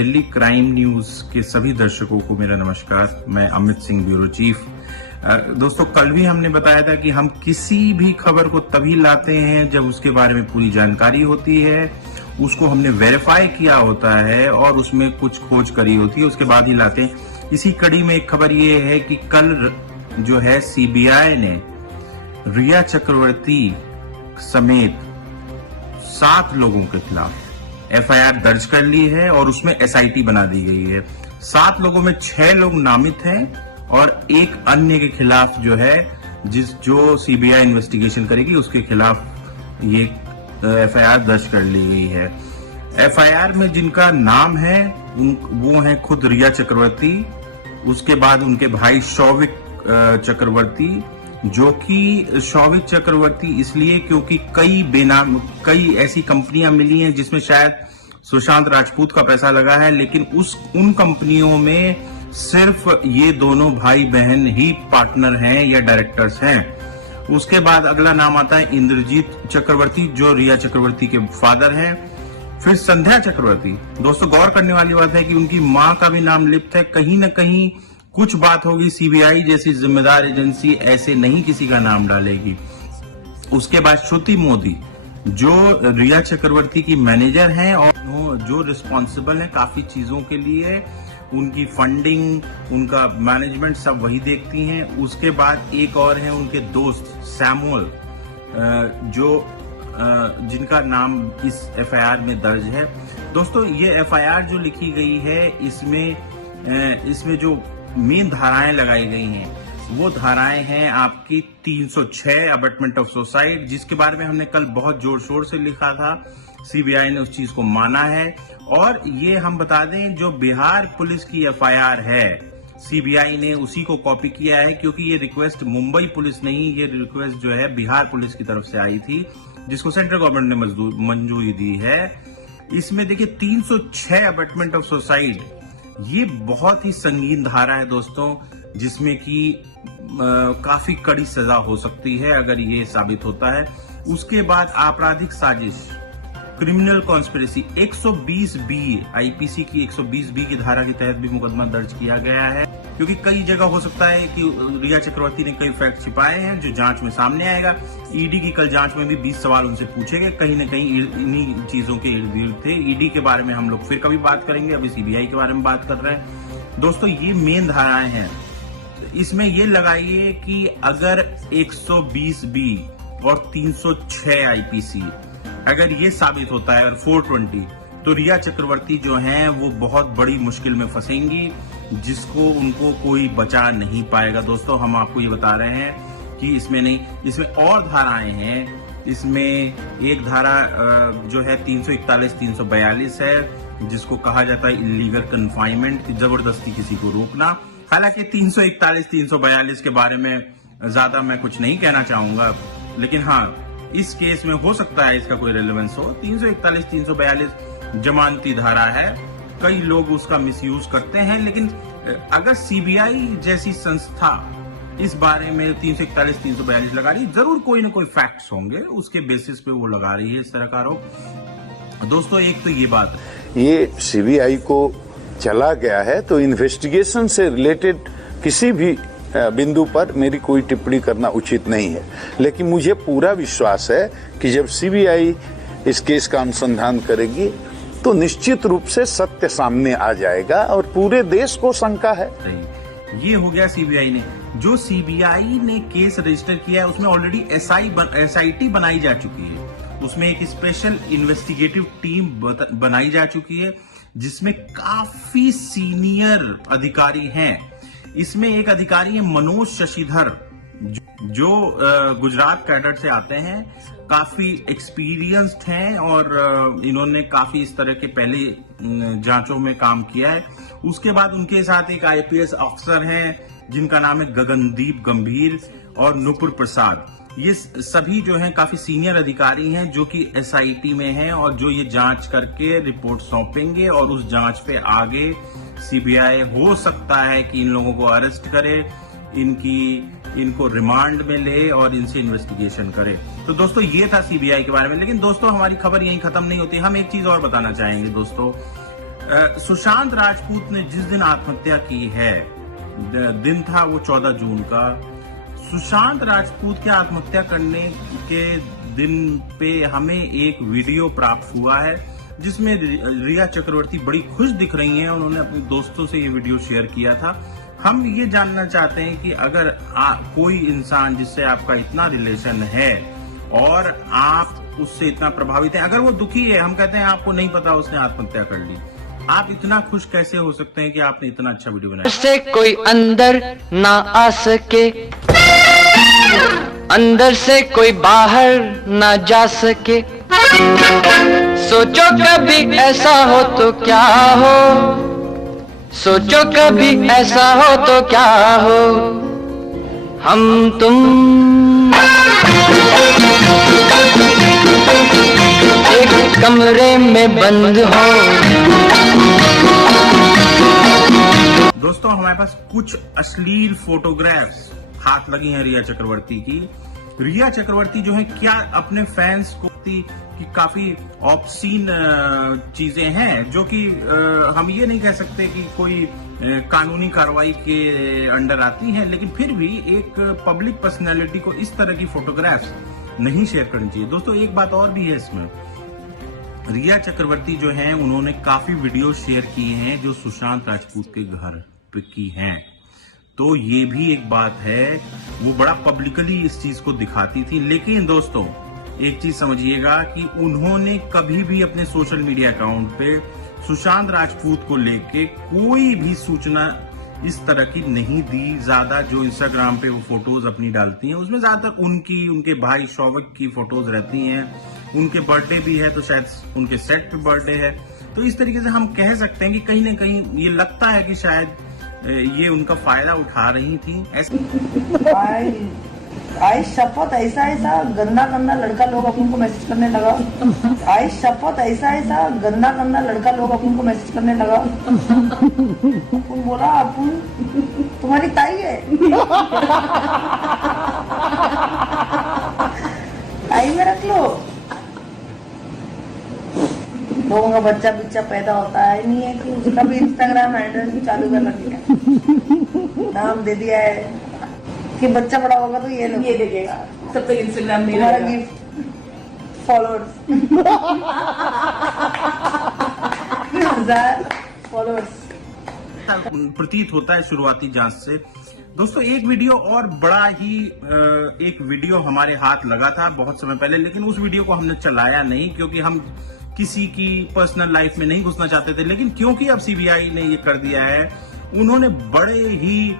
Delhi crime news के सभी दर्शकों को मेरा नमस्कार। मैं अमित सिंह, ब्यूरो चीफ। दोस्तों, कल भी हमने बताया था कि हम किसी भी खबर को तभी लाते हैं जब उसके बारे में पूरी जानकारी होती है, उसको हमने वेरीफाई किया होता है और उसमें कुछ खोज करी होती है, उसके बाद ही लाते हैं। इसी कड़ी में एक खबर ये है कि कल जो है सीबीआई ने रिया चक्रवर्ती समेत 7 लोगों के खिलाफ एफआईआर दर्ज कर ली है और उसमें एसआईटी बना दी गई है। 7 लोगों में 6 लोग नामित हैं और एक अन्य के खिलाफ जो है जो सीबीआई इन्वेस्टिगेशन करेगी उसके खिलाफ ये एफआईआर दर्ज कर ली गई है। एफआईआर में जिनका नाम है वो है खुद रिया चक्रवर्ती, उसके बाद उनके भाई शौविक चक्रवर्ती, जो कि शौविक चक्रवर्ती इसलिए क्योंकि कई ऐसी कंपनियां मिली हैं जिसमें शायद सुशांत राजपूत का पैसा लगा है, लेकिन उन कंपनियों में सिर्फ ये दोनों भाई बहन ही पार्टनर हैं या डायरेक्टर्स हैं। उसके बाद अगला नाम आता है इंद्रजीत चक्रवर्ती, जो रिया चक्रवर्ती के फादर हैं। फिर संध्या चक्रवर्ती। दोस्तों, गौर करने वाली बात है कि उनकी मां का भी नाम लिप्त है। कहीं ना कहीं कुछ बात होगी, सीबीआई जैसी जिम्मेदार एजेंसी ऐसे नहीं किसी का नाम डालेगी। उसके बाद श्रुति मोदी, जो रिया चक्रवर्ती की मैनेजर हैं और जो रिस्पॉन्सिबल है काफी चीजों के लिए, उनकी फंडिंग, उनका मैनेजमेंट सब वही देखती हैं। उसके बाद एक और है उनके दोस्त सैमुअल, जिनका नाम इस एफआईआर में दर्ज है। दोस्तों, ये एफआईआर जो लिखी गई है इसमें जो मेन धाराएं लगाई गई हैं वो धाराएं हैं आपकी 306 अबटमेंट ऑफ सुसाइड, जिसके बारे में हमने कल बहुत जोर शोर से लिखा था। सीबीआई ने उस चीज को माना है और ये हम बता दें, जो बिहार पुलिस की एफआईआर है सीबीआई ने उसी को कॉपी किया है, क्योंकि ये रिक्वेस्ट मुंबई पुलिस नहीं, ये रिक्वेस्ट जो है बिहार पुलिस की तरफ से आई थी, जिसको सेंट्रल गवर्नमेंट ने मंजूरी दी है। इसमें देखिए 306 अबटमेंट ऑफ सुसाइड, ये बहुत ही संगीन धारा है दोस्तों, जिसमें कि काफी कड़ी सजा हो सकती है अगर ये साबित होता है। उसके बाद आपराधिक साजिश, क्रिमिनल कॉन्स्पिरेसी, 120 बी, आईपीसी की 120 बी की धारा के तहत भी मुकदमा दर्ज किया गया है, क्योंकि कई जगह हो सकता है कि रिया चक्रवर्ती ने कई फैक्ट छिपाए हैं जो जांच में सामने आएगा। ईडी की कल जांच में भी 20 सवाल उनसे पूछे गए, कहीं न कहीं इन्हीं चीजों के इर्द गिर्द थे। ईडी के बारे में हम लोग फिर कभी बात करेंगे, अभी सीबीआई के बारे में बात कर रहे हैं। दोस्तों, ये मेन धाराएं हैं। इसमें ये लगाइए कि अगर 120 बी और 306 आईपीसी अगर ये साबित होता है, अगर 420, तो रिया चक्रवर्ती जो हैं वो बहुत बड़ी मुश्किल में फंसेंगी, जिसको उनको कोई बचा नहीं पाएगा। दोस्तों, हम आपको ये बता रहे हैं कि इसमें नहीं, इसमें और धाराएं हैं। इसमें एक धारा जो है 341, 342 है, जिसको कहा जाता है इलीगल कन्फाइनमेंट, जबरदस्ती किसी को रोकना। हालांकि 341, 342 के बारे में ज्यादा मैं कुछ नहीं कहना चाहूंगा, लेकिन हाँ, इस केस में हो सकता है इसका कोई रेलेवेंस हो। 341, 342 जमानती धारा है, कई लोग उसका मिसयूज करते हैं, लेकिन अगर सीबीआई जैसी संस्था इस बारे में 341, 342 लगा रही, जरूर कोई ना कोई फैक्ट्स होंगे, उसके बेसिस पे वो लगा रही है इस तरह का आरोप। दोस्तों, एक तो ये बात है, ये सीबीआई को चला गया है, तो इन्वेस्टिगेशन से रिलेटेड किसी भी बिंदु पर मेरी कोई टिप्पणी करना उचित नहीं है। लेकिन मुझे पूरा विश्वास है कि जब सीबीआई इस केस का अनुसंधान करेगी तो निश्चित रूप से सत्य सामने आ जाएगा और पूरे देश को शंका है। ये हो गया सीबीआई ने। जो सीबीआई ने केस रजिस्टर किया है उसमें ऑलरेडी एसआईटी बनाई जा चुकी है, उसमें एक स्पेशल इन्वेस्टिगेटिव टीम बनाई जा चुकी है, जिसमें काफी सीनियर अधिकारी हैं। इसमें एक अधिकारी है मनोज शशिधर, जो गुजरात कैडर से आते हैं, काफी एक्सपीरियंस्ड हैं और इन्होंने काफी इस तरह के पहले जांचों में काम किया है। उसके बाद उनके साथ एक आईपीएस अफसर हैं जिनका नाम है गगनदीप गंभीर और नुपुर प्रसाद। ये सभी जो हैं काफी सीनियर अधिकारी हैं, जो कि एसआईटी में हैं और जो ये जांच करके रिपोर्ट सौंपेंगे और उस जांच पे आगे सीबीआई हो सकता है कि इन लोगों को अरेस्ट करे, इनको रिमांड में ले और इनसे इन्वेस्टिगेशन करे। तो दोस्तों, ये था सीबीआई के बारे में। लेकिन दोस्तों, हमारी खबर यहीं खत्म नहीं होती, हम एक चीज और बताना चाहेंगे दोस्तों। सुशांत राजपूत ने जिस दिन आत्महत्या की है, दिन था वो 14 जून का। सुशांत राजपूत के आत्महत्या करने के दिन पे हमें एक वीडियो प्राप्त हुआ है जिसमें रिया चक्रवर्ती बड़ी खुश दिख रही हैं। उन्होंने अपने दोस्तों से ये वीडियो शेयर किया था। हम ये जानना चाहते हैं कि अगर कोई इंसान जिससे आपका इतना रिलेशन है और आप उससे इतना प्रभावित हैं, अगर वो दुखी है, हम कहते हैं आपको नहीं पता उसने आत्महत्या कर ली, आप इतना खुश कैसे हो सकते हैं कि आपने इतना अच्छा वीडियो बनाया? से कोई अंदर ना आ सके, अंदर से कोई बाहर ना जा सके। सोचो कभी ऐसा हो तो क्या हो, सोचो कभी ऐसा हो तो क्या हो। हम तुम एक कमरे में बंद हो। दोस्तों, हमारे पास कुछ अश्लील फोटोग्राफ्स हाथ लगी हैं रिया चक्रवर्ती की। रिया चक्रवर्ती जो है क्या अपने फैंस को की काफी ऑब्सीन चीजें हैं, जो कि हम ये नहीं कह सकते कि कोई कानूनी कार्रवाई के अंडर आती हैं, लेकिन फिर भी एक पब्लिक पर्सनैलिटी को इस तरह की फोटोग्राफ्स नहीं शेयर करनी चाहिए। दोस्तों, एक बात और भी है इसमें, रिया चक्रवर्ती जो है उन्होंने काफी वीडियो शेयर किए हैं जो सुशांत राजपूत के घर पे की हैं, तो ये भी एक बात है, वो बड़ा पब्लिकली इस चीज को दिखाती थी। लेकिन दोस्तों, एक चीज समझिएगा कि उन्होंने कभी भी अपने सोशल मीडिया अकाउंट पे सुशांत राजपूत को लेके कोई भी सूचना इस तरह की नहीं दी। ज्यादा जो इंस्टाग्राम पे वो फोटोज अपनी डालती हैं उसमें ज्यादातर उनकी, उनके भाई शौविक की फोटोज रहती हैं। उनके बर्थडे भी है तो शायद उनके सेट पे बर्थडे है, तो इस तरीके से हम कह सकते हैं कि कहीं ना कहीं ये लगता है कि शायद ये उनका फायदा उठा रही थी। आई शपथ ऐसा गंदा गंदा लड़का लोग अपन को मैसेज करने लगा। आई शपथ ऐसा गंदा गंदा लड़का लोग अपन को मैसेज करने लगा। अपन बोला अपन तुम्हारी ताई है। ताई में रख लो। लोगों का बच्चा बिच्चा पैदा होता है, नहीं है कि उसका भी इंस्टाग्राम हैंडल चालू कर रखा, नाम दे दिया है कि बच्चा बड़ा होगा तो ये देखेगा, तब तक इंस्टाग्राम में हमारा गिफ्ट फॉलोअर्स 1000 फॉलोअर्स प्रतीत होता है शुरुआती जांच से। दोस्तों, एक वीडियो और बड़ा ही एक वीडियो हमारे हाथ लगा था बहुत समय पहले, लेकिन उस वीडियो को हमने चलाया नहीं क्योंकि हम किसी की पर्सनल लाइफ में नहीं घुसना चाहते थे। लेकिन क्योंकि अब सीबीआई ने ये कर दिया है, उन्होंने बड़े ही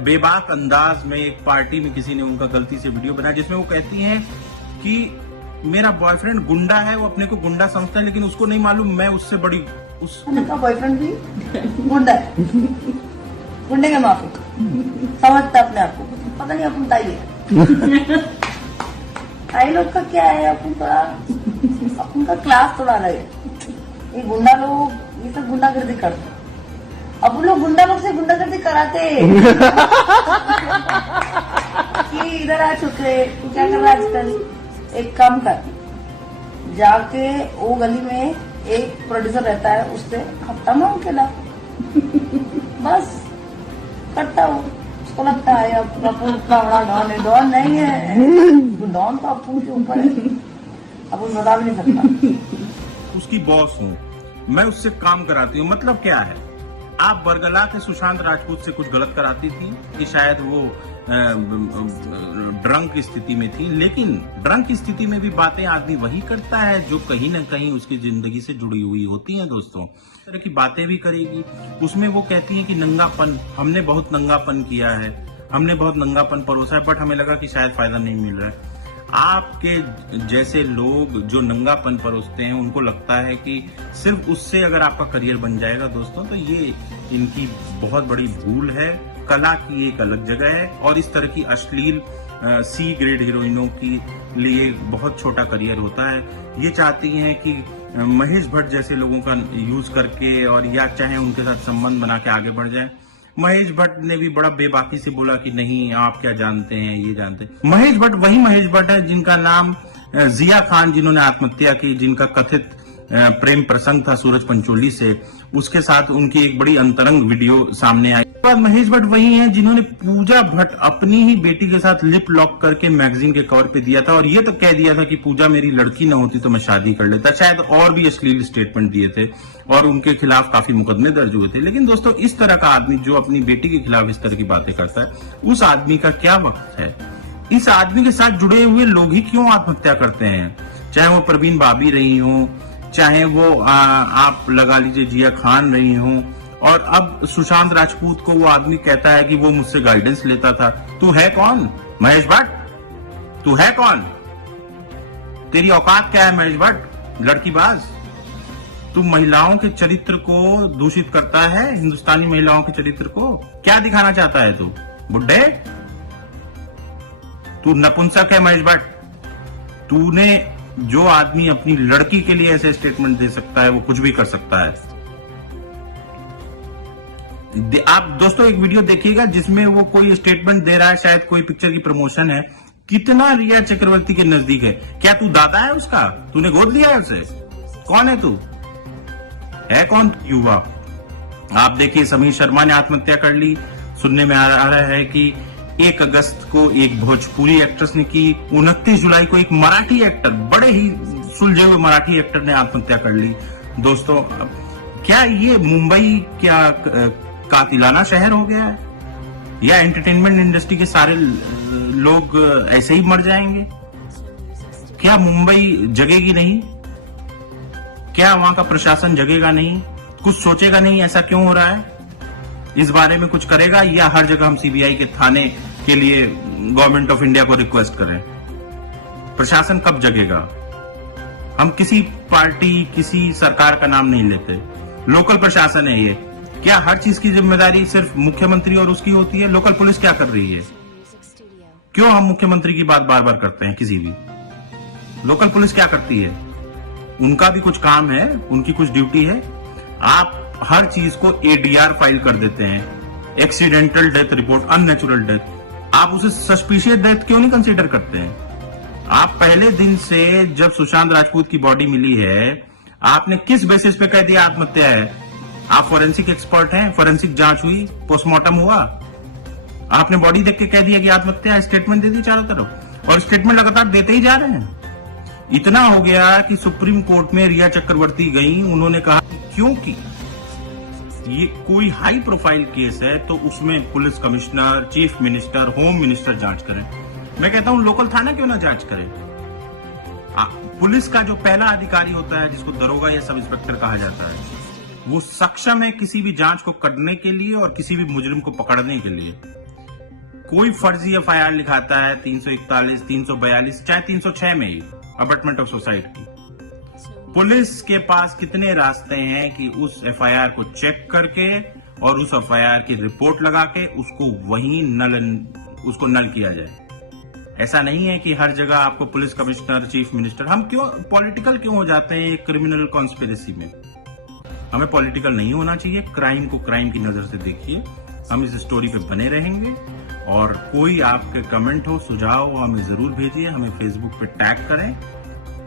बेबाक अंदाज में एक पार्टी में किसी ने उनका गलती से वीडियो बनाया जिसमें वो कहती हैं कि मेरा बॉयफ्रेंड गुंडा है, वो अपने को गुंडा समझता है, लेकिन उसको नहीं मालूम मैं उससे बड़ी उनका बॉयफ्रेंड भी गुंडा है, गुंडे के माफी समझता अपने आप को, पता नहीं अपन ताई है। ताई लोग का क्या है, अपन थोड़ा अपन का क्लास थोड़ा अलग है। ये गुंडा लोग ये सब गुंडागर्दी करते, अब लोग गुंडा लोग से गुंडागर्दी कराते कि इधर आ चुके, तू क्या कर रहा है आजकल, एक काम कर, जाके वो गली में एक प्रोड्यूसर रहता है, उससे हफ्ता मांग के ला, बस करता हूँ। उसको लगता है अब अपन उतना बड़ा डॉन है, डॉन नहीं है, डॉन तो अपन के ऊपर है, अब वो बता भी नहीं सकता। उसकी बॉस हूँ मैं, उससे काम कराती हूँ। मतलब क्या है, आप बरगला के सुशांत राजपूत से कुछ गलत कराती थी कि शायद वो ड्रंक की स्थिति में थी, लेकिन ड्रंक की स्थिति में भी बातें आदमी वही करता है जो कहीं ना कहीं उसकी जिंदगी से जुड़ी हुई होती हैं। दोस्तों, इस तरह की बातें भी करेगी। उसमें वो कहती है कि नंगापन, हमने बहुत नंगापन किया है, हमने बहुत नंगापन परोसा है, बट हमें लगा कि शायद फायदा नहीं मिल रहा है। आपके जैसे लोग जो नंगापन परोसते हैं, उनको लगता है कि सिर्फ उससे अगर आपका करियर बन जाएगा। दोस्तों, तो ये इनकी बहुत बड़ी भूल है। कला की एक अलग जगह है और इस तरह की अश्लील सी ग्रेड हीरोइनों के लिए बहुत छोटा करियर होता है। ये चाहती हैं कि महेश भट्ट जैसे लोगों का यूज करके और या चाहे उनके साथ संबंध बना के आगे बढ़ जाए। महेश भट्ट ने भी बड़ा बेबाकी से बोला कि नहीं, आप क्या जानते हैं, ये जानते हैं। महेश भट्ट वही महेश भट्ट है जिनका नाम जिया खान, जिन्होंने आत्महत्या की, जिनका कथित प्रेम प्रसंग था सूरज पंचोली से, उसके साथ उनकी एक बड़ी अंतरंग वीडियो सामने आई। उसके बाद महेश भट्ट वही हैं जिन्होंने पूजा भट्ट अपनी ही बेटी के साथ लिप लॉक करके मैगजीन के कवर पे दिया था और ये तो कह दिया था कि पूजा मेरी लड़की न होती तो मैं शादी कर लेता। शायद और भी अश्लील स्टेटमेंट दिए थे और उनके खिलाफ काफी मुकदमे दर्ज हुए थे। लेकिन दोस्तों, इस तरह का आदमी जो अपनी बेटी के खिलाफ इस तरह की बातें करता है, उस आदमी का क्या वक्त है? इस आदमी के साथ जुड़े हुए लोग ही क्यों आत्महत्या करते हैं? चाहे वो प्रवीण भाभी रही हो, चाहे वो आप लगा लीजिए जिया खान रही हो, और अब सुशांत राजपूत को वो आदमी कहता है कि वो मुझसे गाइडेंस लेता था। तू है कौन महेश भट्ट? तू है कौन? तेरी औकात क्या है महेश भट्ट? लड़कीबाज। तू महिलाओं के चरित्र को दूषित करता है, हिंदुस्तानी महिलाओं के चरित्र को। क्या दिखाना चाहता है तू? बुड्ढे, तू नपुंसक है महेश भट्ट। तूने, जो आदमी अपनी लड़की के लिए ऐसे स्टेटमेंट दे सकता है वो कुछ भी कर सकता है। आप दोस्तों एक वीडियो देखिएगा जिसमें वो कोई स्टेटमेंट दे रहा है, शायद कोई पिक्चर की प्रमोशन है। कितना रिया चक्रवर्ती के नजदीक है। क्या तू दादा है उसका? तूने गोद लिया है उसे? कौन है तू? है कौन युवा? आप देखिए, समीर शर्मा ने आत्महत्या कर ली। सुनने में आ रहा है कि 1 अगस्त को एक भोजपुरी एक्ट्रेस ने की, 29 जुलाई को एक मराठी एक्टर, बड़े ही सुलझे हुए मराठी एक्टर ने आत्महत्या कर ली। दोस्तों, क्या ये मुंबई क्या कातिलाना शहर हो गया है? या एंटरटेनमेंट इंडस्ट्री के सारे लोग ऐसे ही मर जाएंगे? क्या मुंबई जगेगी नहीं? क्या वहां का प्रशासन जगेगा नहीं? कुछ सोचेगा नहीं ऐसा क्यों हो रहा है? इस बारे में कुछ करेगा, या हर जगह हम सीबीआई के थाने के लिए गवर्नमेंट ऑफ इंडिया को रिक्वेस्ट करें? प्रशासन कब जगेगा? हम किसी पार्टी, किसी सरकार का नाम नहीं लेते, लोकल प्रशासन है ये। क्या हर चीज की जिम्मेदारी सिर्फ मुख्यमंत्री और उसकी होती है? लोकल पुलिस क्या कर रही है? क्यों हम मुख्यमंत्री की बात बार बार करते हैं किसी भी? लोकल पुलिस क्या करती है? उनका भी कुछ काम है, उनकी कुछ ड्यूटी है। आप हर चीज को एडीआर फाइल कर देते हैं, accidental death report, unnatural death. आप उसे सस्पिशियस डेथ क्यों नहीं कंसीडर करते हैं? आप पहले दिन से जब सुशांत राजपूत की बॉडी मिली है, आपने किस बेसिस पे कह दिया आत्महत्या है? आप फोरेंसिक एक्सपर्ट हैं, फोरेंसिक जांच हुई, पोस्टमार्टम हुआ, आपने बॉडी देख के कह दिया कि आत्महत्या। स्टेटमेंट दे दी चारों तरफ, और स्टेटमेंट लगातार देते ही जा रहे हैं। इतना हो गया कि सुप्रीम कोर्ट में रिया चक्रवर्ती गई, उन्होंने कहा क्योंकि ये कोई हाई प्रोफाइल केस है तो उसमें police commissioner, chief minister, home minister जांच करें। मैं कहता हूं लोकल थाना क्यों ना जांच करें? पुलिस का जो पहला अधिकारी होता है, जिसको दरोगा या सब इंस्पेक्टर कहा जाता है, वो सक्षम है किसी भी जांच को करने के लिए और किसी भी मुजरिम को पकड़ने के लिए। कोई फर्जी एफआईआर लिखाता है 341, 342, चाहे 306 में ही, अबटमेंट ऑफ सोसाइटी, पुलिस के पास कितने रास्ते हैं कि उस एफआईआर को चेक करके और उस एफआईआर की रिपोर्ट लगा के उसको वहीं नल किया जाए। ऐसा नहीं है कि हर जगह आपको पुलिस कमिश्नर, चीफ मिनिस्टर। हम क्यों पॉलिटिकल क्यों हो जाते हैं क्रिमिनल कॉन्स्पिरेसी में? हमें पॉलिटिकल नहीं होना चाहिए। क्राइम को क्राइम की नजर से देखिए। हम इस स्टोरी पे बने रहेंगे, और कोई आपके कमेंट हो, सुझाव हो, हमें जरूर भेजिए। हमें फेसबुक पे टैग करें।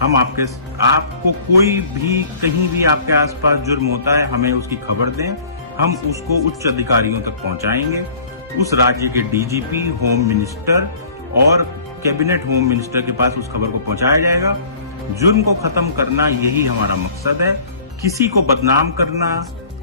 हम आपको कोई भी कहीं भी आपके आसपास जुर्म होता है, हमें उसकी खबर दें। हम उसको उच्च अधिकारियों तक पहुंचाएंगे। उस राज्य के डीजीपी, होम मिनिस्टर और कैबिनेट होम मिनिस्टर के पास उस खबर को पहुंचाया जाएगा। जुर्म को खत्म करना, यही हमारा मकसद है। किसी को बदनाम करना,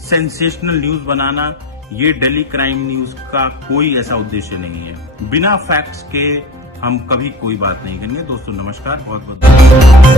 सेंसेशनल न्यूज बनाना, ये डेली क्राइम न्यूज का कोई ऐसा उद्देश्य नहीं है। बिना फैक्ट्स के हम कभी कोई बात नहीं करेंगे। दोस्तों नमस्कार, बहुत बहुत